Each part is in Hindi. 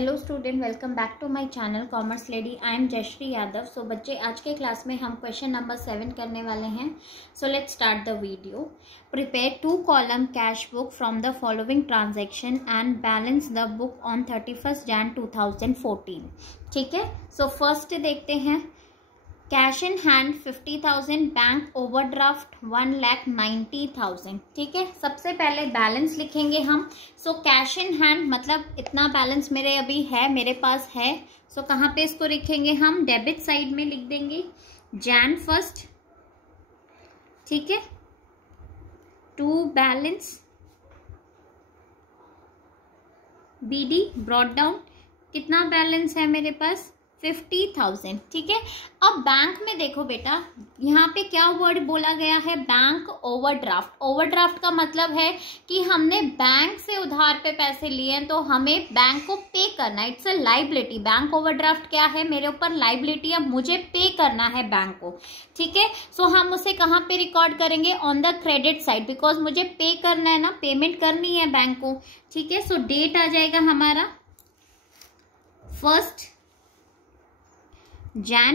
Hello student, welcome back to my channel commerce lady. I am Jayshree Yadav. So बच्चे, आज के क्लास में हम क्वेश्चन नंबर 7 करने वाले हैं। So let's start the video. Prepare 2 column cash book from the following transaction and balance the book on 31 Jan 2014। ठीक है, सो फर्स्ट देखते हैं। Cash in hand 50,000, bank overdraft 1,90,000। ठीक है, सबसे पहले बैलेंस लिखेंगे हम। सो कैश इन हैंड मतलब इतना बैलेंस मेरे अभी है, मेरे पास है। सो कहाँ पे इसको लिखेंगे हम? डेबिट साइड में लिख देंगे Jan 1st। ठीक है, to balance BD brought down. कितना बैलेंस है मेरे पास? 50,000। ठीक है, अब बैंक में देखो बेटा, यहाँ पे क्या वर्ड बोला गया है? Bank overdraft. ओवरड्राफ्ट का मतलब है कि हमने बैंक से उधार पे पैसे लिए हैं तो हमें बैंक को पे करना है। It's a liability. Bank overdraft क्या है? मेरे ऊपर लाइबिलिटी है, मुझे पे करना है बैंक को। ठीक है, सो हम उसे कहाँ पे रिकॉर्ड करेंगे? On the credit side, because मुझे पे करना है ना, पेमेंट करनी है बैंक को। ठीक है, सो डेट आ जाएगा हमारा 1 Jan,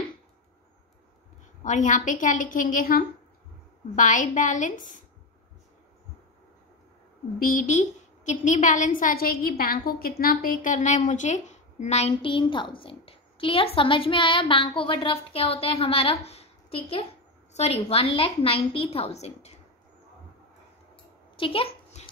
और यहाँ पे क्या लिखेंगे हम? By balance BD। कितनी बैलेंस आ जाएगी? बैंक को कितना पे करना है मुझे? 19,000। क्लियर? समझ में आया बैंक ओवरड्राफ्ट क्या होता है हमारा? ठीक है, सॉरी 1,90,000। ठीक है,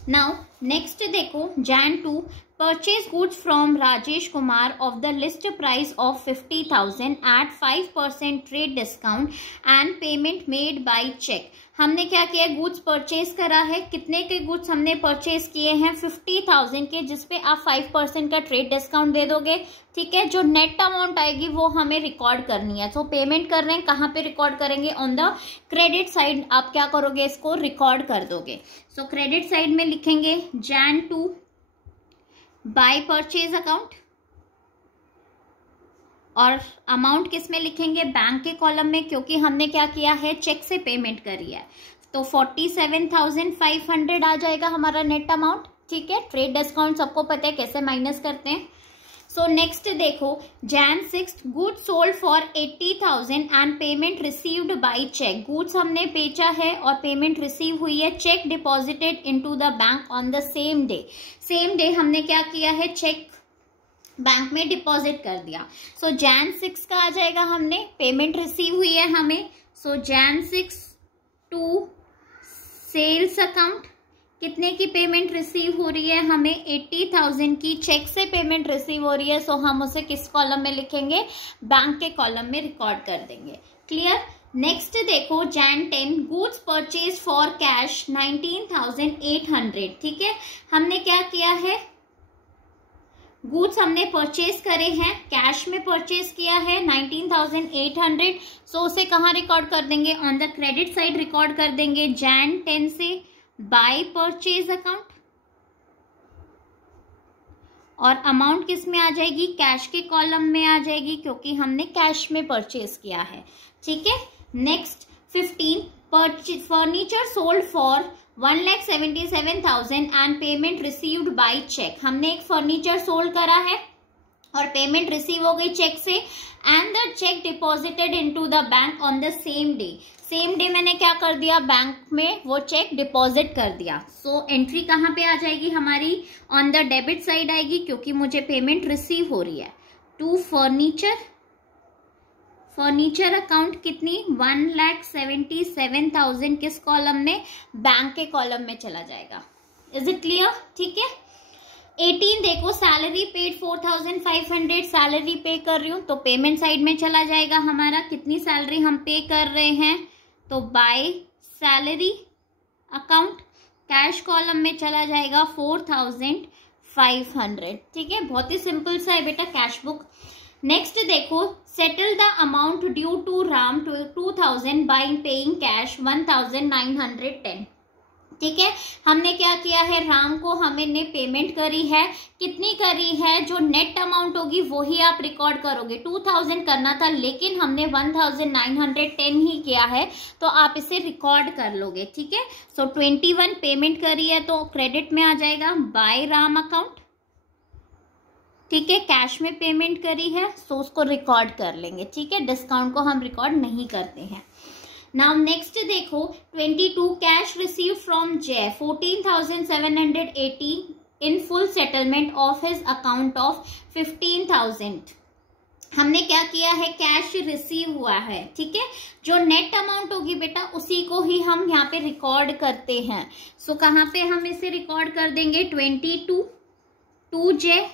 नाउ नेक्स्ट देखो, Jan 2, purchase goods from Rajesh Kumar of the list price of 50,000 at 5% trade discount and payment made by cheque. हमने क्या किया? गुड्स परचेज करा है। कितने के गुड्स हमने परचेज किए हैं? 50,000 के, जिसपे आप 5% का ट्रेड डिस्काउंट दे दोगे। ठीक है, जो नेट अमाउंट आएगी वो हमें रिकॉर्ड करनी है। तो पेमेंट कर रहे हैं, कहाँ पे रिकॉर्ड करेंगे? On the credit side. आप क्या करोगे? इसको रिकॉर्ड कर दोगे। सो क्रेडिट साइड में लिखेंगे Jan 2 बाय परचेज अकाउंट, और अमाउंट किस में लिखेंगे? बैंक के कॉलम में, क्योंकि हमने क्या किया है? चेक से पेमेंट करी है। तो 47,500 आ जाएगा हमारा नेट अमाउंट। ठीक है, ट्रेड डिस्काउंट सबको पता है कैसे माइनस करते हैं। सो नेक्स्ट देखो, Jan 6, goods sold for 80,000 and payment received by cheque. Goods हमने बेचा है और पेमेंट रिसीव हुई है। Cheque deposited into the bank on the same day. Same day हमने क्या किया है? चेक बैंक में डिपॉजिट कर दिया। सो Jan 6 का आ जाएगा, हमने पेमेंट रिसीव हुई है हमें। सो Jan 6 टू सेल्स अकाउंट। कितने की पेमेंट रिसीव हो रही है हमें? 80,000 की चेक से पेमेंट रिसीव हो रही है। सो हम उसे किस कॉलम में लिखेंगे? बैंक के कॉलम में रिकॉर्ड कर देंगे। क्लियर? नेक्स्ट देखो, Jan 10, goods purchase for cash 19,800। ठीक है, हमने क्या किया है? गुड्स हमने परचेज करे हैं, कैश में परचेज किया है 19,800। सो उसे कहाँ रिकॉर्ड कर देंगे? On the credit side record कर देंगे Jan 10 से बाय परचेज अकाउंट, और अमाउंट किस में आ जाएगी? कैश के कॉलम में आ जाएगी, क्योंकि हमने कैश में परचेज किया है। ठीक है, next 15, furniture sold for 1,77,000 and payment received by cheque. हमने एक फर्नीचर सोल्ड करा है और पेमेंट रिसीव हो गई चेक से, and the check deposited into the bank on the same day. Same day मैंने क्या कर दिया? बैंक में वो चेक डिपॉजिट कर दिया। सो एंट्री कहाँ पे आ जाएगी हमारी? ऑन द डेबिट साइड आएगी, क्योंकि मुझे पेमेंट रिसीव हो रही है। टू फर्नीचर अकाउंट कितनी? 1,77,000 किस कॉलम में? बैंक के कॉलम में चला जाएगा। Is it clear? ठीक है, 18 देखो, सैलरी पेड 4,500। सैलरी पे कर रही हूँ तो पेमेंट साइड में चला जाएगा हमारा। कितनी सैलरी हम पे कर रहे हैं? तो by salary account, cash column में चला जाएगा 4,500। ठीक है, बहुत ही सिंपल सा है बेटा कैश बुक। नेक्स्ट देखो, settle the amount due to Ram 2,000 by paying cash 1,910। ठीक है, हमने क्या किया है? राम को हमने पेमेंट करी है। कितनी करी है? जो नेट अमाउंट होगी वो ही आप रिकॉर्ड करोगे। 2,000 करना था, लेकिन हमने 1,910 ही किया है, तो आप इसे रिकॉर्ड कर लोगे। ठीक है, सो 21 पेमेंट करी है तो क्रेडिट में आ जाएगा बाय राम अकाउंट। ठीक है, कैश में पेमेंट करी है सो उसको रिकॉर्ड कर लेंगे। ठीक है, डिस्काउंट को हम रिकॉर्ड नहीं करते हैं। नाउ नेक्स्ट देखो 22 कैश रिसीव फ्रॉम जय 14,780 in full settlement of his account of 15,000। हमने क्या किया है, कैश रिसीव हुआ है। ठीक है, जो नेट अमाउंट होगी बेटा उसी को ही हम यहाँ पे रिकॉर्ड करते हैं। सो कहाँ पे हम इसे रिकॉर्ड कर देंगे, 22 टू जय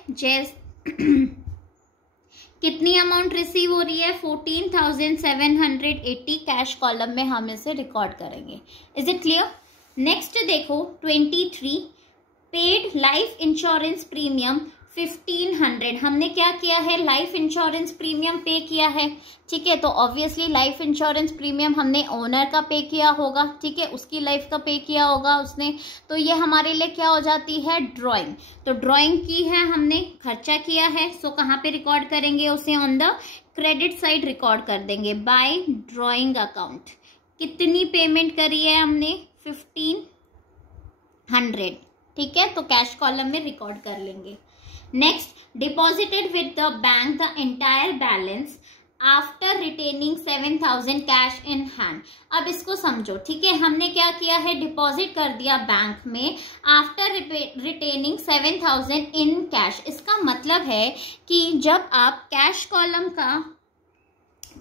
कितनी अमाउंट रिसीव हो रही है, 14,780 कैश कॉलम में हम इसे रिकॉर्ड करेंगे। Is it clear? नेक्स्ट देखो 23 पेड लाइफ इंश्योरेंस प्रीमियम 1500। हमने क्या किया है, लाइफ इंश्योरेंस प्रीमियम पे किया है। ठीक है, तो ऑब्वियसली लाइफ इंश्योरेंस प्रीमियम हमने ओनर का पे किया होगा। ठीक है, उसकी लाइफ का पे किया होगा उसने, तो ये हमारे लिए क्या हो जाती है, ड्राइंग। तो ड्राइंग की है हमने, खर्चा किया है, सो कहाँ पे रिकॉर्ड करेंगे उसे, on the credit side record कर देंगे बाय ड्राइंग अकाउंट। कितनी पेमेंट करी है हमने, 1500। ठीक है, तो कैश कॉलम में रिकॉर्ड कर लेंगे। Next, deposited with the bank the entire balance after retaining 7,000 cash in hand. अब इसको समझो। ठीक है, हमने क्या किया है, डिपॉजिट कर दिया बैंक में आफ्टर रिटेनिंग 7,000 इन कैश। इसका मतलब है कि जब आप कैश कॉलम का,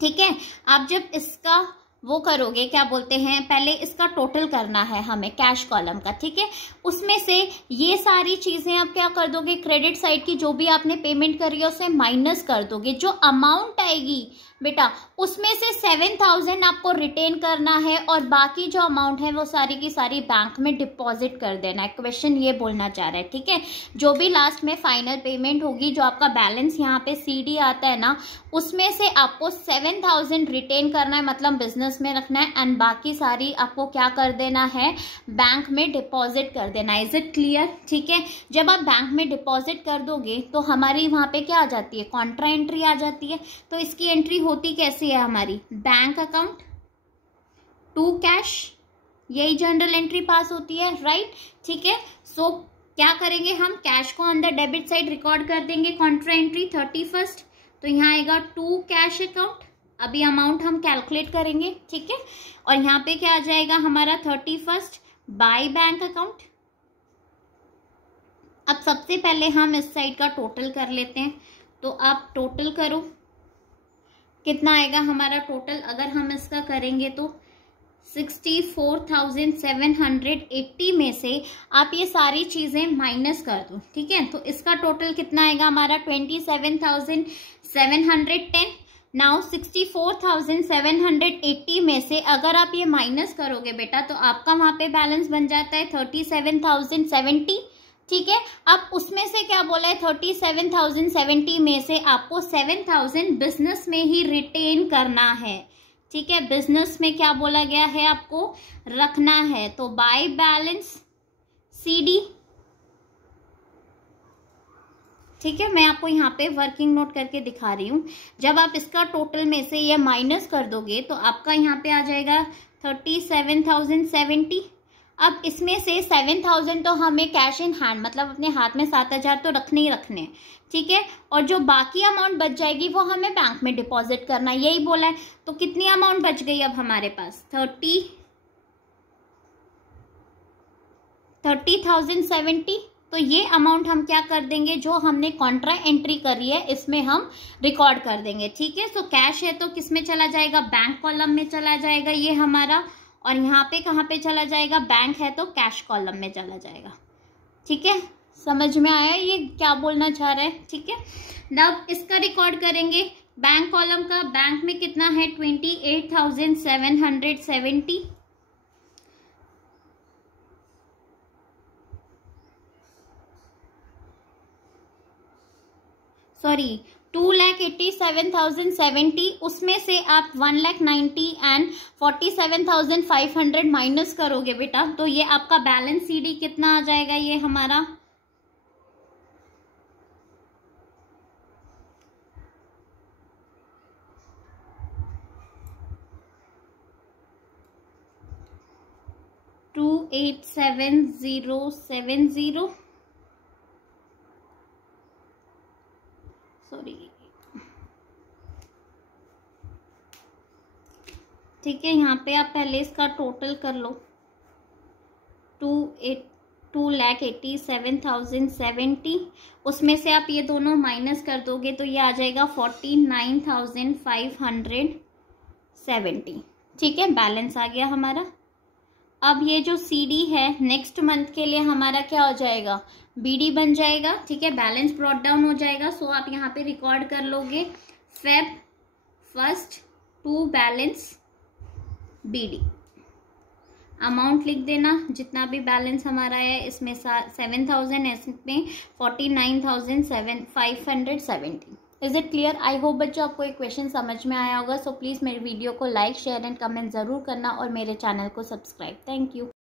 ठीक है, आप जब इसका वो करोगे, क्या बोलते हैं, पहले इसका टोटल करना है हमें कैश कॉलम का। ठीक है, उसमें से ये सारी चीजें आप क्या कर दोगे, क्रेडिट साइड की जो भी आपने पेमेंट करी है उसे माइनस कर दोगे। जो अमाउंट आएगी बेटा उसमें से 7,000 आपको रिटेन करना है और बाकी जो अमाउंट है वो सारी की सारी बैंक में डिपॉजिट कर देना है। क्वेश्चन ये बोलना चाह रहा है। ठीक है, जो भी लास्ट में फाइनल पेमेंट होगी, जो आपका बैलेंस यहाँ पे CD आता है ना, उसमें से आपको 7,000 रिटेन करना है, मतलब बिजनेस में रखना है, एंड बाकी सारी आपको क्या कर देना है, बैंक में डिपॉजिट कर देना है। Is it clear? ठीक है, जब आप बैंक में डिपॉजिट कर दोगे तो हमारी वहां पे क्या आ जाती है, कॉन्ट्रा एंट्री आ जाती है। तो इसकी एंट्री होती कैसी है हमारी, बैंक अकाउंट टू कैश, यही जनरल एंट्री पास होती है, राइट। ठीक है, सो क्या करेंगे हम, कैश को on the debit side record कर देंगे, कॉन्ट्रा एंट्री 31st, तो यहाँ आएगा टू कैश अकाउंट। अभी अमाउंट हम कैलकुलेट करेंगे। ठीक है, और यहाँ पे क्या आ जाएगा हमारा 31st बाय बैंक अकाउंट। अब सबसे पहले हम इस साइड का टोटल कर लेते हैं, तो आप टोटल करो, कितना आएगा हमारा टोटल, अगर हम इसका करेंगे तो 64,780 में से आप ये सारी चीजें माइनस कर दो। ठीक है, तो इसका टोटल कितना आएगा हमारा 27,710। नाउ 64,780 में से अगर आप ये माइनस करोगे बेटा तो आपका वहां पे बैलेंस बन जाता है 37,070। ठीक है, अब उसमें से क्या बोला है, 37,070 में से आपको 7,000 बिजनेस में ही रिटेन करना है। ठीक है, बिजनेस में क्या बोला गया है आपको रखना है, तो बाय बैलेंस CD। ठीक है, मैं आपको यहाँ पे वर्किंग नोट करके दिखा रही हूँ। जब आप इसका टोटल में से ये माइनस कर दोगे तो आपका यहाँ पे आ जाएगा 37,070। अब इसमें से 7,000 तो हमें कैश इन हैंड, मतलब अपने हाथ में 7,000 तो रखने ही रखने। ठीक है, और जो बाकी अमाउंट बच जाएगी वो हमें बैंक में डिपॉजिट करना, यही बोला है। तो कितनी अमाउंट बच गई अब हमारे पास, 30,070। तो ये अमाउंट हम क्या कर देंगे, जो हमने कॉन्ट्रा एंट्री करी है इसमें हम रिकॉर्ड कर देंगे। ठीक है, तो कैश है तो किस में चला जाएगा, बैंक कॉलम में चला जाएगा ये हमारा, और यहाँ पे कहाँ पे चला जाएगा, बैंक है तो कैश कॉलम में चला जाएगा। ठीक है, समझ में आया ये क्या बोलना चाह रहा है। ठीक है, अब इसका रिकॉर्ड करेंगे बैंक कॉलम का। बैंक में कितना है, 28,770। सॉरी 2,87,070, उसमें से आप 1,90,000 एंड 47,500 माइनस करोगे बेटा, तो ये आपका बैलेंस CD कितना आ जाएगा, ये हमारा 287070। सॉरी, ठीक है। यहाँ पे आप पहले इसका टोटल कर लो, 2,87,070, उसमें से आप ये दोनों माइनस कर दोगे तो ये आ जाएगा 49,570, ठीक है। बैलेंस आ गया हमारा। अब ये जो CD है नेक्स्ट मंथ के लिए हमारा क्या हो जाएगा, BD बन जाएगा, ठीक है। बैलेंस ब्रॉट डाउन हो जाएगा। सो आप यहाँ पे रिकॉर्ड कर लोगे Feb 1st to balance BD। Amount लिख देना, जितना भी बैलेंस हमारा है इसमें 7,000, इसमें 49,570। Is it clear? I hope बच्चों आपको एक क्वेश्चन समझ में आया होगा। सो प्लीज़ मेरे वीडियो को लाइक, शेयर एंड कमेंट ज़रूर करना और मेरे चैनल को सब्सक्राइब। Thank you.